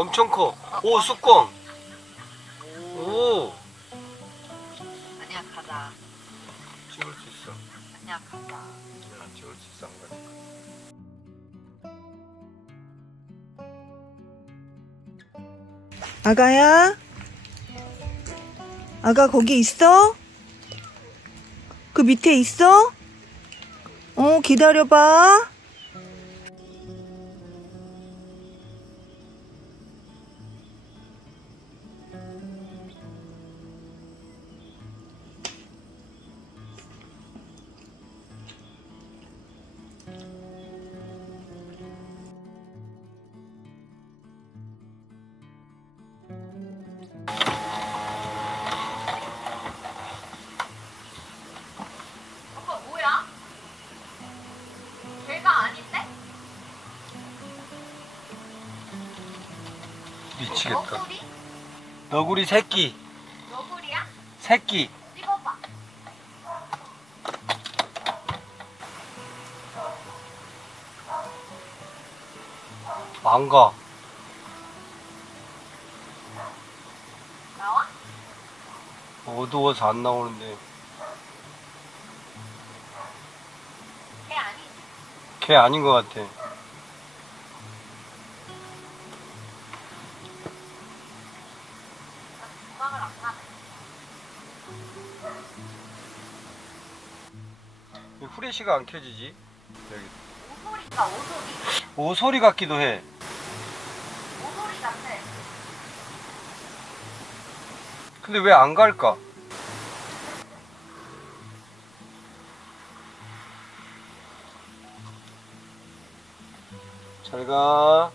엄청 커. 오, 쑥꽝. 오. 아니야, 가자. 찍을 수 있어. 아니야, 가자. 야, 찍을 수 있어, 안 가니까. 아가야? 아가 거기 있어? 그 밑에 있어? 기다려봐. 오빠 뭐야? 걔가 아닌데? 미치겠다. 너구리? 너구리 새끼. 너구리야? 새끼. 찍어봐. 안 가. 나와? 어두워서 안 나오는데. 걔 아니지? 걔 아닌 것 같아. 음악을 안 하네. 왜 후레쉬가 안 켜지지? 여기. 오소리가 오소리? 오소리 같기도 해. 오소리 같아. 근데 왜 안 갈까? 잘 가.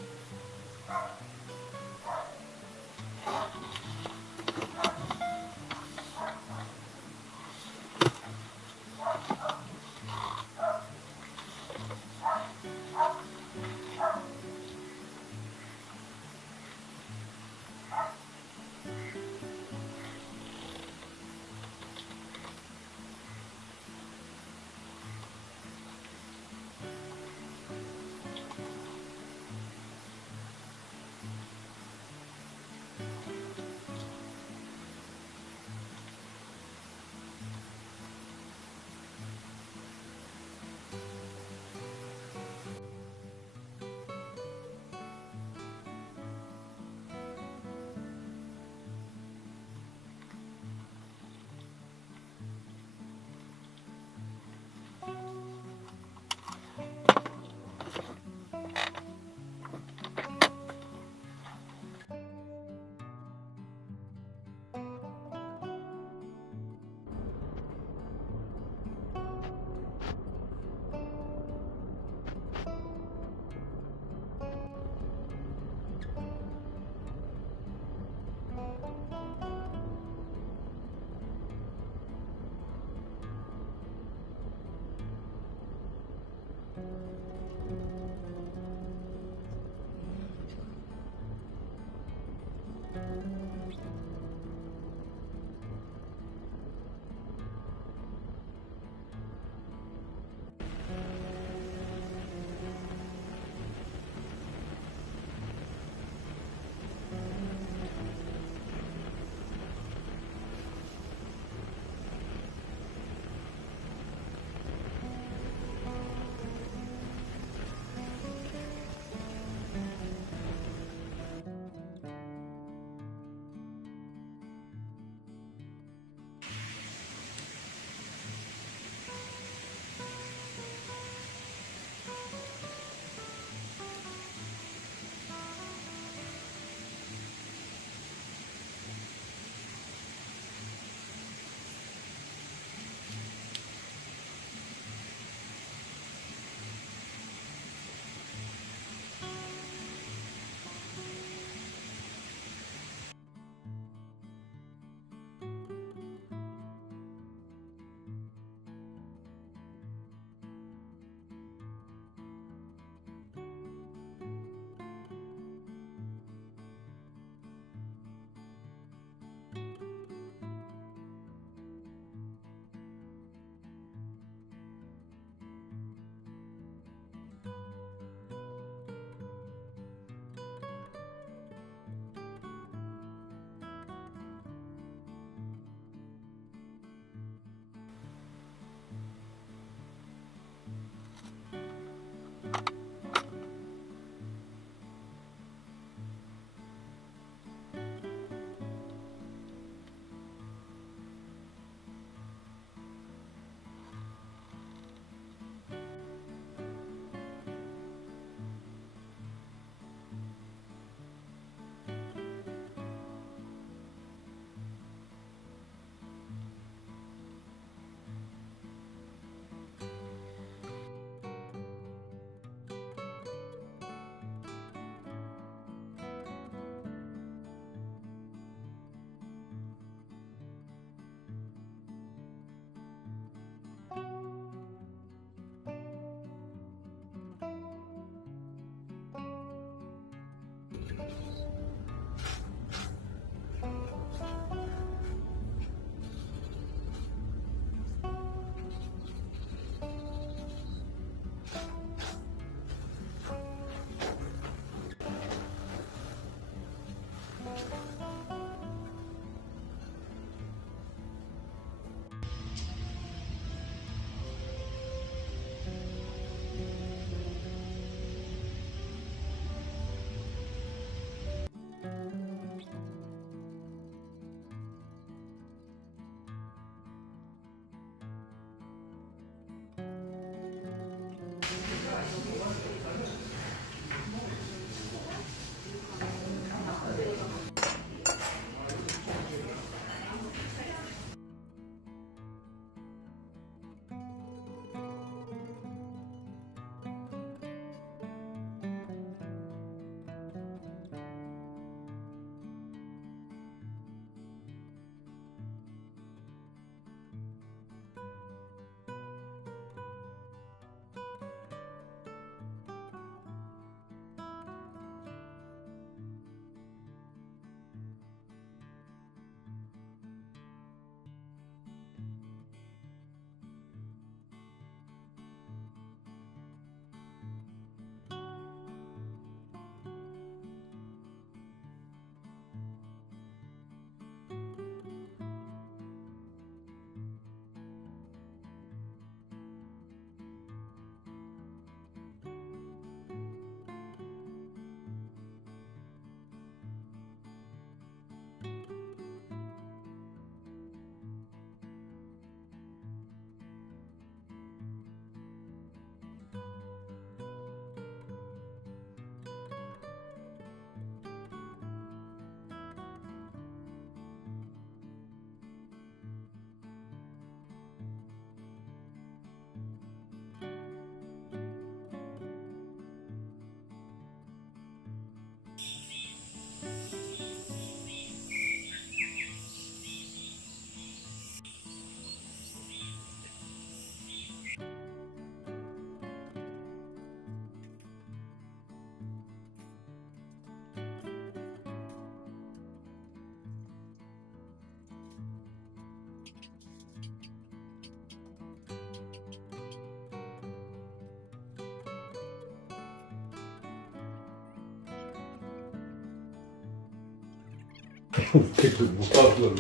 못 가는 걸로.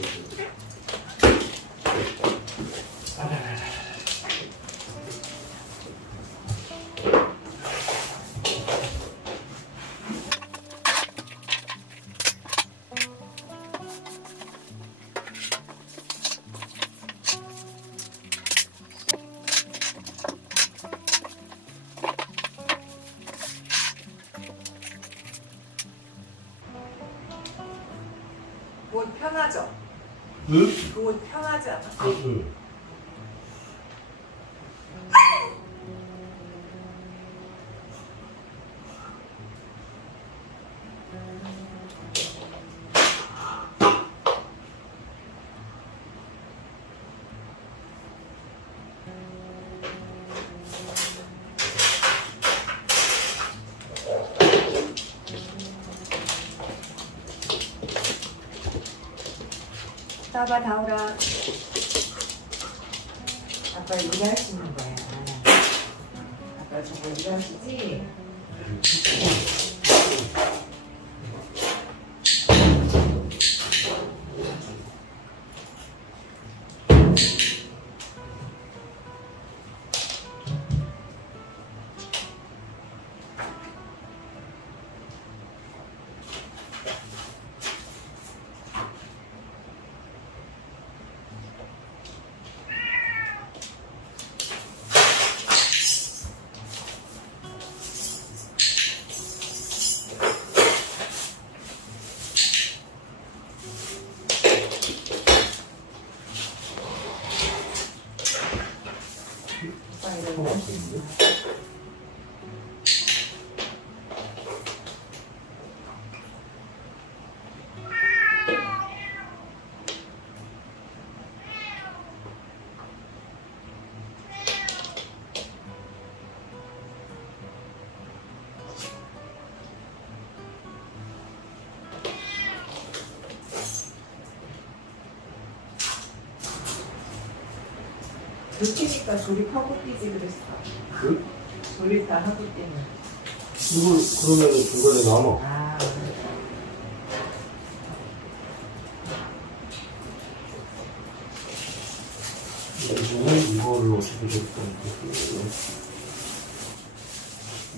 옷 편하죠? 응? 그 옷 편하지 않아? 응. 따봐 다오라. 아빠 일하시는 거야. 아빠 저거 일하시지? 늦게니까 조립하고 뛰지 그랬어. 응? 조립 다 하고 뛰면. 이걸 그러면 중간에 남아. 아, 이거는 이거를 어떻게 될까?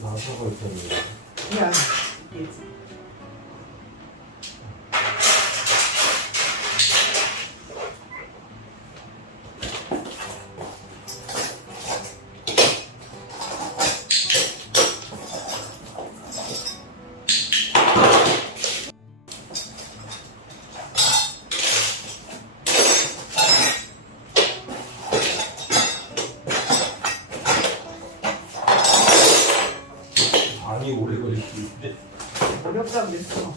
나사가 있다는 거야. 그냥 되지. 많이 오래 걸릴 수 있는데. 어렵다 그랬어.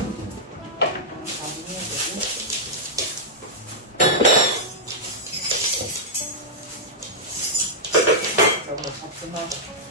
많이 해야 되고. 저거 잡수하고.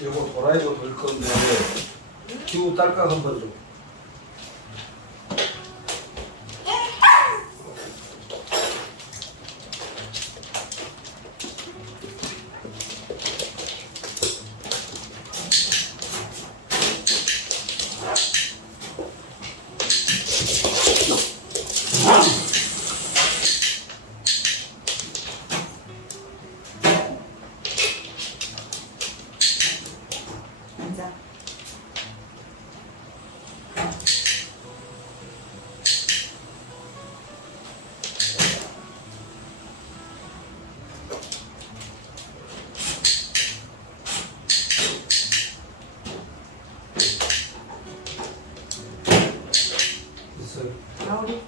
이거 도라이버 돌 건데 기우 딸깍 한번 줘. 있어요. 나오리.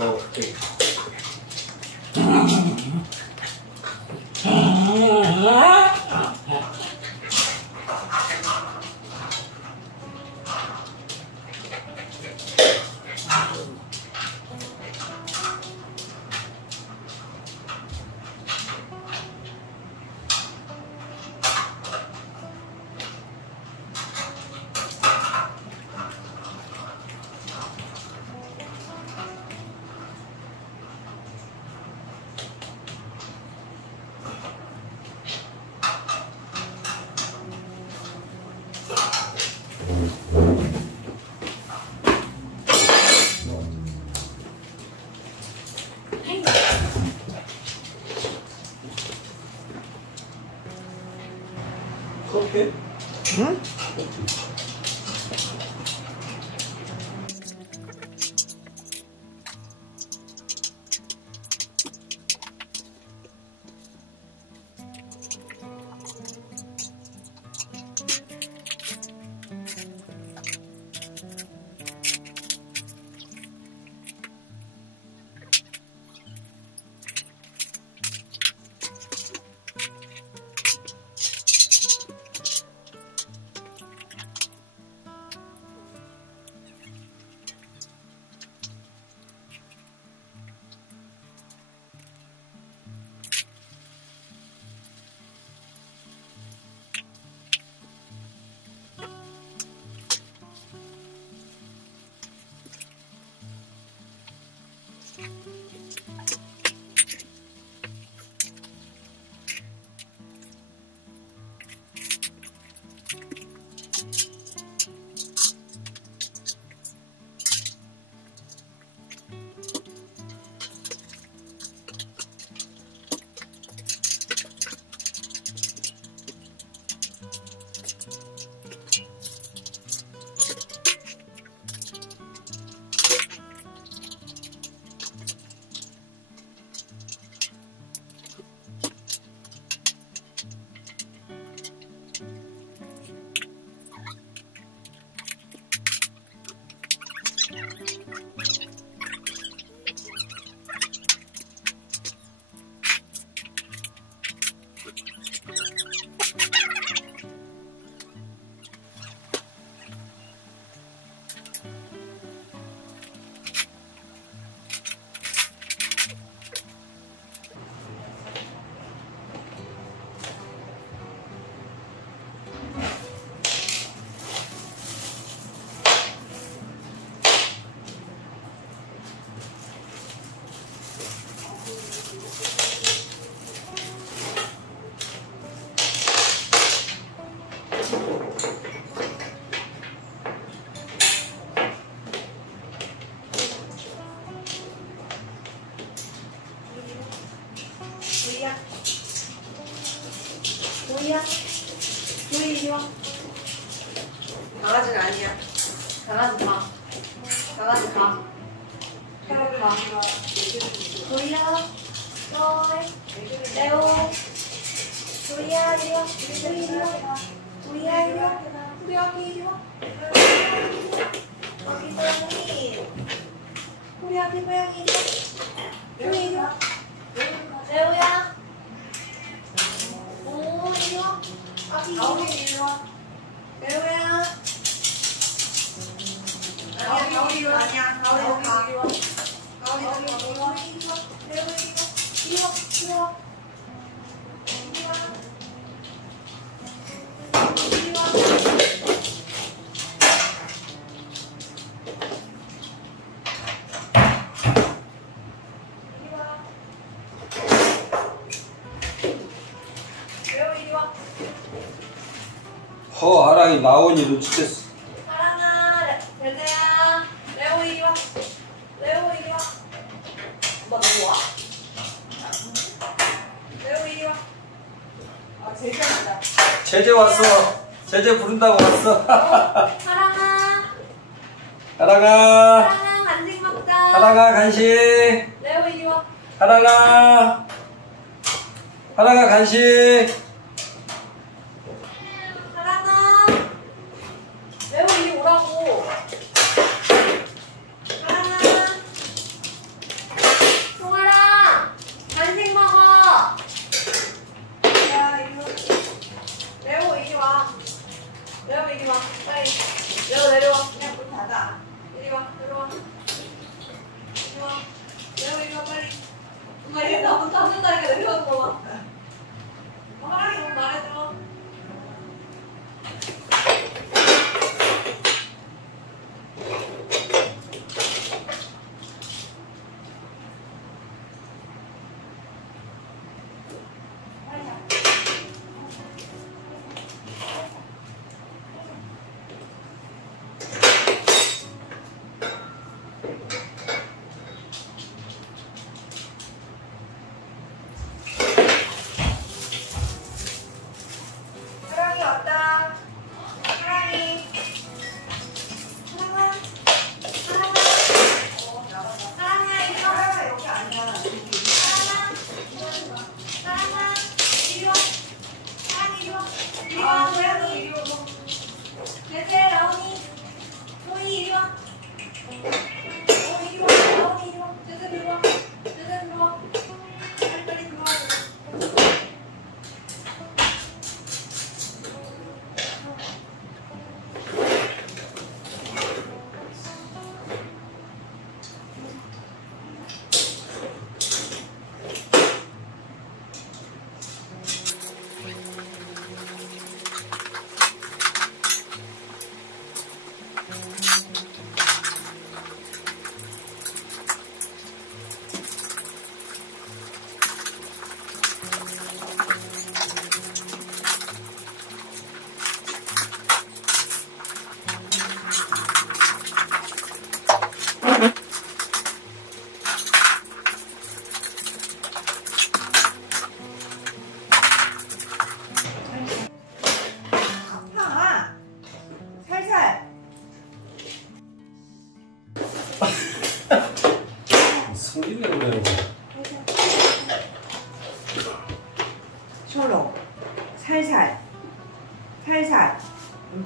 오케이. 커피? 응? 뭐야? 조이 이리 와. 강아지는 아니야. 강아지 가. 강아지 가. 가. 조이야. 조이. 레오. 조이야 이리 와. 조이 이리 와. 조이야 이리 와. 우리 여기 이리 와. 여기 고양이. 우리 여기 고양이 이리 와. 조이 이리 와. 레오야. 오, 이리 와. 가오리 이리 와. 레오야. 아니야, 가오리 이리 와. 아니야, 가오리 이리 와. 가오리 이리 와. 이리 와. 레오 이리 와. 이리 와. 이리 와. 이리 와. 이리 와. 아랑이 나온이 눈치챘어. 사랑아, 레드야. 레오 이리 와. 레오 이리 와. 엄마 너무 와? 레오 이리 와. 아, 제주한다. 제재 왔어. 제재 부른다고 왔어. 사랑아. 아랑아. 사랑아, 간식 먹자. 아랑아 간식. 레오 이리 와. 아랑아. 아랑아 간식. 사랑아. 레오 이리 오라고. 사랑아. 송아랑 간식 먹어. 야, 이리 와. 레오 이리 와. 레오 이리 와. 빨리. 레오 내려와. 그냥 문 닫아. 이리 와. 내려와. 이리 와. 레오 이리 와 빨리. 엄마 이게 나문 닫는다니까 내려오는 거 봐. 사랑이 너무 말해줘.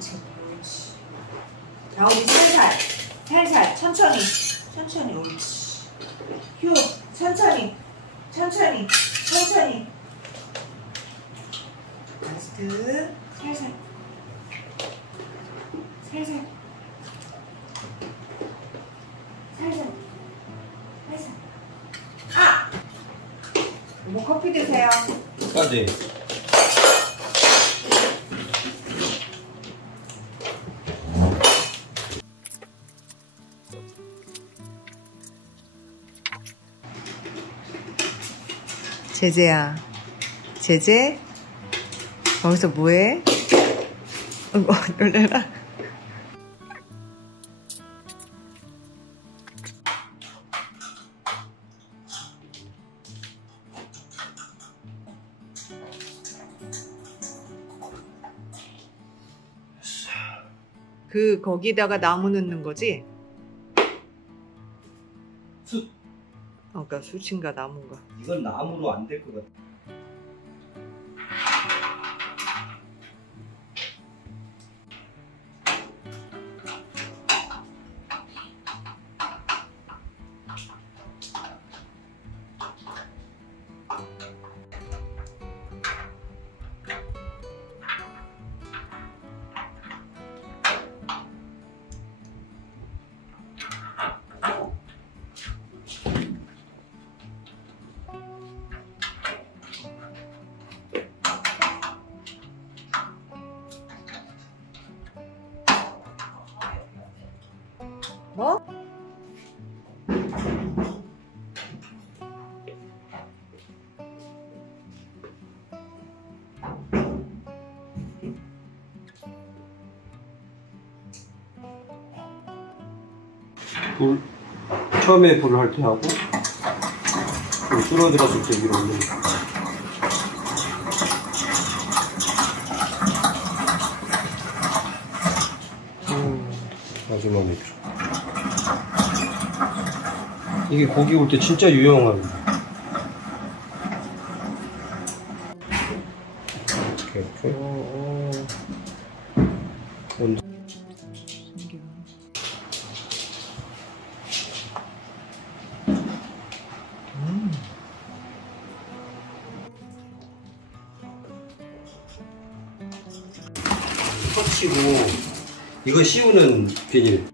옳지. 자, 우리 살살, 천천히, 옳지. 휴, 천천히. 라스트, 살살. 아! 뭐 커피 드세요. 까지. 제재야. 제재? 거기서 뭐해? 놀래라. 거기다가 나무 넣는 거지? 숯. 그러니까 숯인가 나무인가. 이건 나무로 안 될 것 같아. 뭐? 불 처음에 불을 할 때 하고 줄어들었을 때 위로 올리는 거. 마지막에 좀. 이게 고기 올 때 진짜 유용합니다. 이렇게. 먼저. 터치고 이거 씌우는 비닐.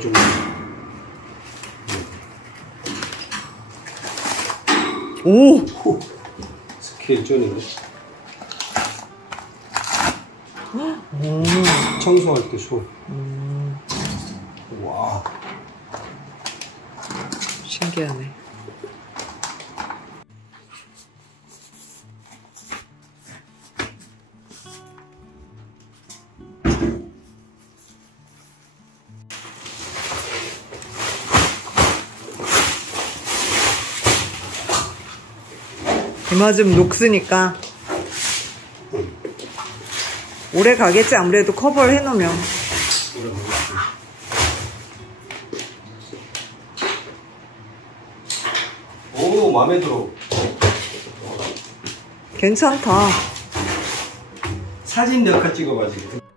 좀 오! 스케일 쩌는데. 청소할 때 손. 와. 신기하네. 이마 좀 녹으니까 오래 가겠지. 아무래도 커버를 해놓으면. 오, 마음에 들어. 괜찮다. 사진 몇 컷 찍어봐 지금.